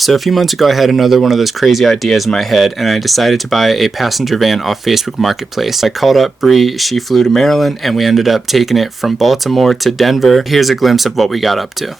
So a few months ago I had another one of those crazy ideas in my head, and I decided to buy a passenger van off Facebook Marketplace. I called up Bri, she flew to Maryland, and we ended up taking it from Baltimore to Denver. Here's a glimpse of what we got up to.